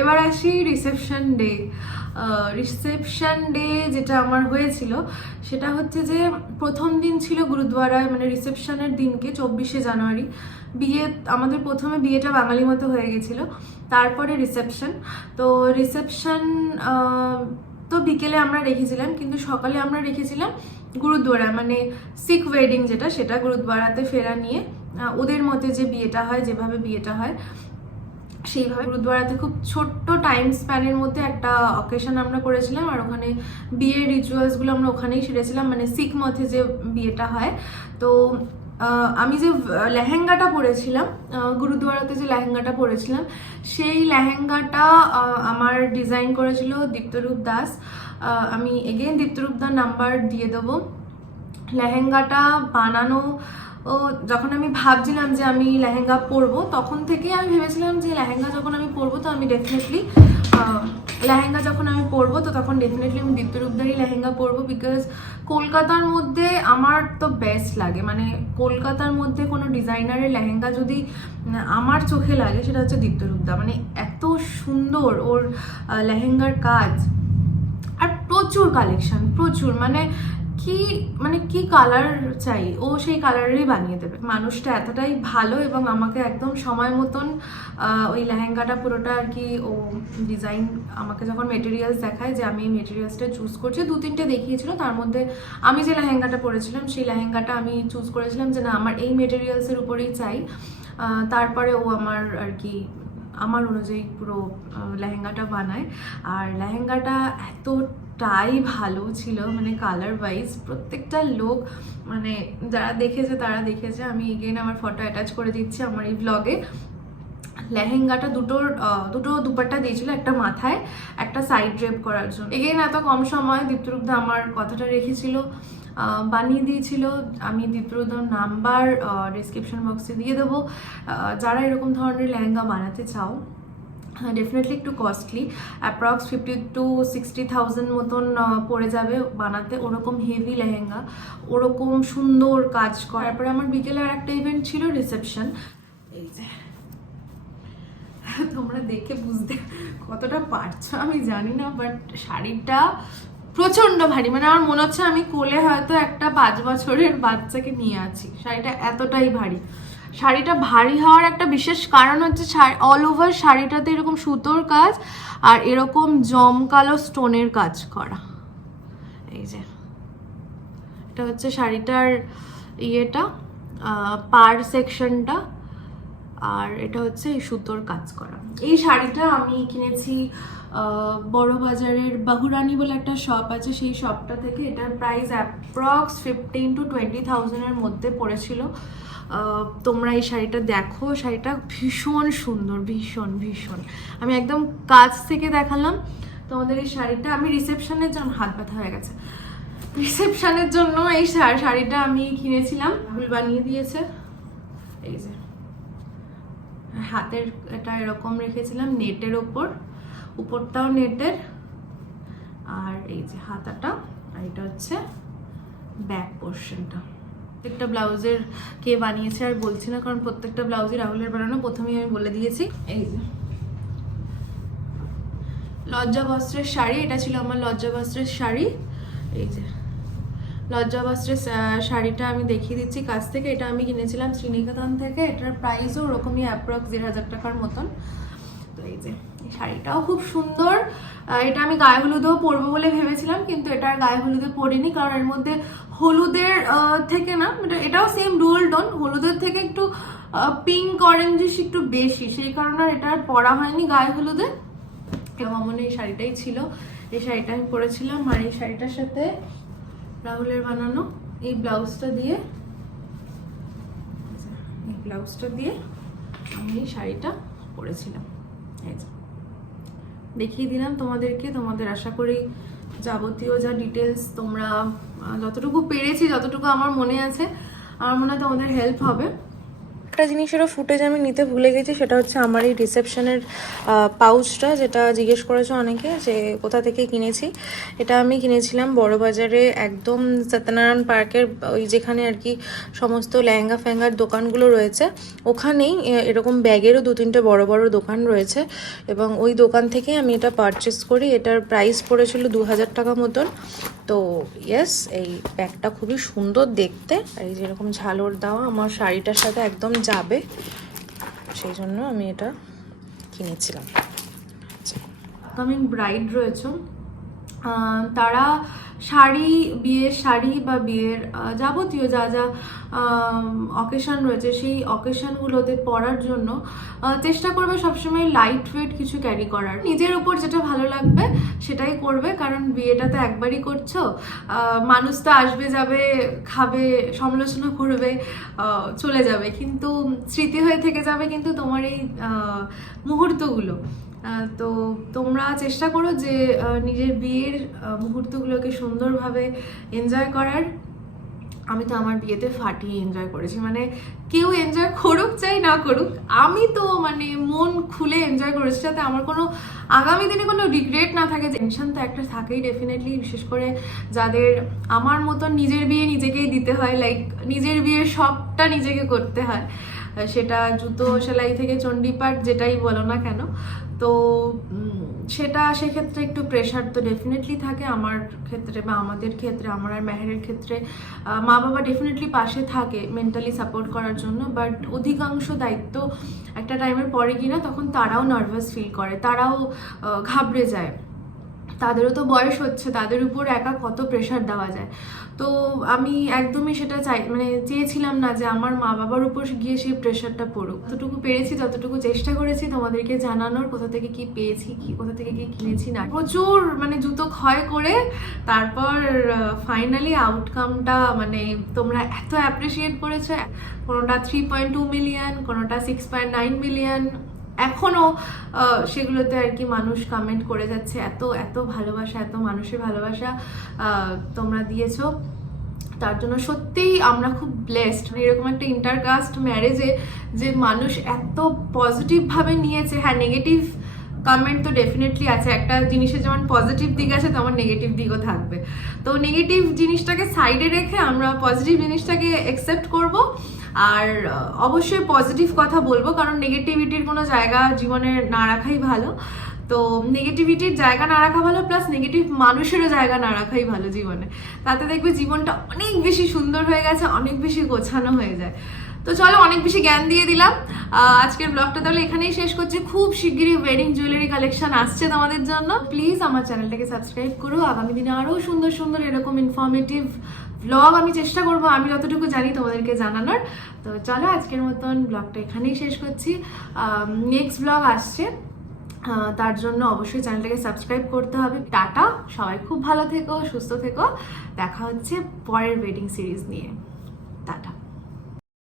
এবার আসি reception day যেটা আমার হয়েছিল সেটা হচ্ছে যে প্রথম দিন ছিল গুরুদ্বারায়, মানে রিসেপশনের দিনকে 24শে জানুয়ারি বিয়ে। আমাদের প্রথমে বিয়েটা বাঙালি মতো হয়ে গেছিলো, তারপরে রিসেপশন। তো রিসেপশন তো বিকেলে আমরা রেখেছিলাম, কিন্তু সকালে আমরা রেখেছিলাম গুরুদ্বারা, মানে শিখ ওয়েডিং যেটা, সেটা গুরুদ্বারাতে ফেরা নিয়ে ওদের মতে যে বিয়েটা হয়, যেভাবে বিয়েটা হয় সেইভাবে গুরুদ্বারাতে খুব ছোট্ট টাইম স্প্যানের মধ্যে একটা অকেশন আমরা করেছিলাম। আর ওখানে বিয়ের রিচুয়ালসগুলো আমরা ওখানেই সেরেছিলাম, মানে শিখ মতে যে বিয়েটা হয়। তো আমি যে লেহেঙ্গাটা পরেছিলাম, গুরুদ্বারাতে যে লেহেঙ্গাটা পরেছিলাম, সেই লেহেঙ্গাটা আমার ডিজাইন করেছিল দীপ্তরূপ দাস। আমি এগেইন দীপ্তরূপ দার নাম্বার দিয়ে দেবো। লেহেঙ্গাটা বানানো যখন আমি ভাবছিলাম যে আমি লেহেঙ্গা পরবো, তখন থেকেই আমি ভেবেছিলাম যে লেহেঙ্গা যখন আমি পরবো তো আমি ডেফিনেটলি আমি দীপ্তরূপদারই লেহেঙ্গা পরবো। বিকজ কলকাতার মধ্যে আমার তো বেস্ট লাগে, মানে কলকাতার মধ্যে কোনো ডিজাইনারের লেহেঙ্গা যদি আমার চোখে লাগে সেটা হচ্ছে দীপ্তরূপদা। মানে এত সুন্দর ওর লেহেঙ্গার কাজ, আর প্রচুর কালেকশন, প্রচুর, মানে কি কালার চাই ও সেই কালারেরই বানিয়ে দেবে। মানুষটা এতটাই ভালো, এবং আমাকে একদম সময় মতন ওই লেহেঙ্গাটা পুরোটা আর কি ও ডিজাইন আমাকে যখন মেটেরিয়ালস দেখায় যে আমি এই মেটেরিয়ালসটা চুজ করছি, 2-3টে দেখিয়েছিল, তার মধ্যে আমি যে লেহেঙ্গাটা পরেছিলাম সেই লেহেঙ্গাটা আমি চুজ করেছিলাম যে না আমার এই মেটেরিয়ালসের উপরেই চাই। তারপরে ও আমার আর কি আমার অনুযায়ী পুরো লেহেঙ্গাটা বানায়। আর লেহেঙ্গাটা এতটাই ভালো ছিল, মানে কালার ওয়াইজ প্রত্যেকটা লোক, মানে যারা দেখেছে তারা দেখেছে। আমি এগেইন আমার ফটো অ্যাটাচ করে দিচ্ছি আমার এই ব্লগে। লেহেঙ্গাটা দুটো দুপাট্টা দিয়েছিল, একটা মাথায়, একটা সাইড ড্রেপ করার জন্য। এগেইন এত কম সময় দীপ্তরূপদা আমার কথাটা রেখেছিল, বানিয়ে দিয়েছিল। আমি দীপ্তরূপদার নাম্বার ডিসক্রিপশন বক্সে দিয়ে দেবো। যারা এরকম ধরনের লেহেঙ্গা বানাতে চাও, ডেফিনেটলি একটু কস্টলি, অ্যাপ্রক্স 50,000 to 60,000 মতন পড়ে যাবে বানাতে ওরকম হেভি লেহেঙ্গা, ওরকম সুন্দর কাজ করা। তারপরে আমার বিকেলে আর একটা ইভেন্ট ছিল রিসেপশন। এই যে তোমরা দেখে বুঝতে কতটা পারছো আমি জানি না, বাট শাড়িটা প্রচন্ড ভারী, মানে আমার মনে হচ্ছে আমি কোলে হয়তো একটা 5 বছরের বাচ্চাকে নিয়ে আছি। শাড়িটা এতটাই ভারী। শাড়িটা ভারী হওয়ার একটা বিশেষ কারণ হচ্ছে অল ওভার শাড়িটাতে এরকম সুতোর কাজ আর এরকম জমকালো স্টোনের কাজ করা। এই যে এটা হচ্ছে শাড়িটার ইয়েটা, পার সেকশনটা, আর এটা হচ্ছে এই সুতোর কাজ করা। এই শাড়িটা আমি কিনেছি বড় বাজারের বাহুরানি বলে একটা শপ আছে, সেই শপটা থেকে। এটার প্রাইস অ্যাপ্রক্স 15,000 to 20,000 মধ্যে পড়েছিল। তোমরা এই শাড়িটা দেখো, শাড়িটা ভীষণ সুন্দর, ভীষণ ভীষণ। আমি একদম কাছ থেকে দেখালাম তোমাদের এই শাড়িটা। আমি রিসেপশনের জন্য, হাত ব্যথা হয়ে গেছে, রিসেপশনের জন্য এই শাড়িটা আমি কিনেছিলাম, ভুল বানিয়ে দিয়েছে। এই যে হাতের এটা এরকম রেখেছিলাম নেটের উপরটাও নেটের, আর এই যে হাতাটা, আর এটা হচ্ছে ব্যাক পোর্শনটা। প্রত্যেকটা ব্লাউজের কে বানিয়েছে আর বলছি না, কারণ প্রত্যেকটা ব্লাউজই রাহুলের বানানো, প্রথমেই আমি বলে দিয়েছি। এই যে লজ্জা বস্ত্রের শাড়ি, এটা ছিল আমার লজ্জা বস্ত্রের শাড়ি। এই যে লজ্জা বস্ত্রের শাড়িটা আমি দেখিয়ে দিচ্ছি কাছ থেকে। এটা আমি কিনেছিলাম শ্রীনিকেতন থেকে। এটার প্রাইসও ওরকমই অ্যাপ্রক্স 1,500 টাকার মতন। তো এই যে এই শাড়িটাও খুব সুন্দর। এটা আমি গায়ে হলুদেও পরবো বলে ভেবেছিলাম, কিন্তু এটা আর গায়ে হলুদে পরিনি, কারণ এর মধ্যে হলুদের থেকে না, এটাও সেম ডুয়াল টোন, হলুদের থেকে একটু পিঙ্ক অরেঞ্জিশ একটু বেশি, সেই কারণে আর এটা আর পরা হয়নি গায়ে হলুদে। আমার মনে এই শাড়িটাই ছিল, এই শাড়িটা আমি পরেছিলাম। আর এই শাড়িটার সাথে রাহুলের বানানো এই ব্লাউজটা দিয়ে আমি এই শাড়িটা পরেছিলাম। দেখিয়ে দিলাম তোমাদেরকে। তোমাদের আশা করি যাবতীয় যা ডিটেলস তোমরা যতটুকু পেরেছি, যতটুকু আমার মনে আছে, আমার মনে হয় তোমাদের হেল্প হবে। একটা জিনিসেরও ফুটেজ আমি নিতে ভুলে গেছি, সেটা হচ্ছে আমার এই রিসেপশনের পাউচটা, যেটা জিজ্ঞেস করেছে অনেকে যে কোথা থেকে কিনেছি। এটা আমি কিনেছিলাম বড়বাজারে, একদম সত্যনারায়ণ পার্কের ওই যেখানে আর কি সমস্ত লেহেঙ্গা ফ্যাঙ্গার দোকানগুলো রয়েছে, ওখানেই এরকম ব্যাগেরও 2-3টে বড় বড় দোকান রয়েছে, এবং ওই দোকান থেকে আমি এটা পারচেস করি। এটার প্রাইস পড়েছিল 2000 টাকা মতন। তো ইয়েস, এই ব্যাগটা খুবই সুন্দর দেখতে, আর এই যেরকম ঝালর দেওয়া আমার শাড়িটার সাথে একদম যাবে, সেই জন্য আমি এটা কিনেছিলাম। কামিং ব্রাইড রয়েছে, তারা শাড়ি, বিয়ের শাড়ি বা বিয়ের যাবতীয় যা যা অকেশন রয়েছে সেই অকেশনগুলোতে পরার জন্য চেষ্টা করবে সবসময় লাইট ওয়েট কিছু ক্যারি করার। নিজের উপর যেটা ভালো লাগবে সেটাই করবে, কারণ বিয়েটা তো একবারই করছো, মানুষ তো আসবে যাবে, খাবে, সমালোচনা করবে, চলে যাবে, কিন্তু স্মৃতি হয়ে থেকে যাবে কিন্তু তোমার এই মুহূর্তগুলো। তো তোমরা চেষ্টা করো যে নিজের বিয়ের মুহূর্তগুলোকে সুন্দরভাবে এনজয় করার। আমি তো আমার বিয়েতে ফাটিয়ে এনজয় করেছি, মানে কেউ এনজয় করুক চাই না করুক, আমি তো মানে মন খুলে এনজয় করেছি, যাতে আমার কোনো আগামী দিনে কোনো রিগ্রেট না থাকে। টেনশন তো একটা থাকেই ডেফিনেটলি, বিশেষ করে যাদের আমার মতন নিজের বিয়ে নিজেকেই দিতে হয়, লাইক নিজের বিয়ে সবটা নিজেকে করতে হয়, সেটা জুতো সেলাই থেকে চণ্ডীপাঠ যেটাই বলো না কেন। তো সেটা সেক্ষেত্রে একটু প্রেশার তো ডেফিনেটলি থাকে। আমার ক্ষেত্রে বা আমাদের ক্ষেত্রে, আমার আর মেহেরের ক্ষেত্রে মা বাবা ডেফিনেটলি পাশে থাকে মেন্টালি সাপোর্ট করার জন্য, বাট অধিকাংশ দায়িত্ব একটা টাইমের পরে কিনা তখন তারাও নার্ভাস ফিল করে, তারাও ঘাবড়ে যায়, তাদেরও তো বয়স হচ্ছে, তাদের উপর একা কত প্রেশার দেওয়া যায়। তো আমি একদমই সেটা চেয়েছিলাম না যে আমার মা বাবার উপর গিয়ে সেই প্রেশারটা পড়ুক। যতটুকু পেরেছি, যতটুকু চেষ্টা করেছি তোমাদেরকে জানানোর, কোথা থেকে কি পেয়েছি, কোথা থেকে কি কিনেছি না, প্রচুর জুতো ক্ষয় করে তারপর ফাইনালি আউটকামটা তোমরা এত অ্যাপ্রিসিয়েট করেছো। কোনোটা 3.2 মিলিয়ন, কোনোটা 6.9 মিলিয়ন, এখনো সেগুলোতে আর কি মানুষ কমেন্ট করে যাচ্ছে। এত এত ভালোবাসা, এত মানুষের ভালোবাসা তোমরা দিয়েছো, তার জন্য সত্যিই আমরা খুব ব্লেসড। এরকম একটা ইন্টারকাস্ট ম্যারেজে যে মানুষ এত পজিটিভভাবে নিয়েছে। হ্যাঁ, নেগেটিভ কমেন্ট তো ডেফিনেটলি আছে, একটা জিনিসের যেমন পজিটিভ দিক আছে তেমন নেগেটিভ দিকও থাকবে। তো নেগেটিভ জিনিসটাকে সাইডে রেখে আমরা পজিটিভ জিনিসটাকে অ্যাকসেপ্ট করব, আর অবশ্যই পজিটিভ কথা বলবো, কারণ নেগেটিভিটির কোনো জায়গা জীবনে না রাখাই ভালো। তো নেগেটিভিটির জায়গা না রাখা ভালো, প্লাস নেগেটিভ মানুষেরও জায়গা না রাখাই ভালো জীবনে। তাতে দেখবে জীবনটা অনেক বেশি সুন্দর হয়ে গেছে, অনেক বেশি গোছানো হয়ে যায়। তো চলো, অনেক বেশি জ্ঞান দিয়ে দিলাম। আজকের ব্লগটা তাহলে এখানেই শেষ করছি। খুব শিগগিরই ওয়েডিং জুয়েলারি কালেকশন আসছে তোমাদের জন্য। প্লিজ আমার চ্যানেলটাকে সাবস্ক্রাইব করো। আগামী দিনে আরও সুন্দর সুন্দর এরকম ইনফরমেটিভ ব্লগ আমি চেষ্টা করবো আমি যতটুকু জানি তোমাদেরকে জানানোর। তো চলো, আজকের মতন ব্লগটা এখানেই শেষ করছি। নেক্সট ব্লগ আসছে, তার জন্য অবশ্যই চ্যানেলটাকে সাবস্ক্রাইব করতে হবে। টাটা, সবাই খুব ভালো থেকো, সুস্থ থেকো। দেখা হচ্ছে পরের ওয়েডিং সিরিজ নিয়ে। টাটা।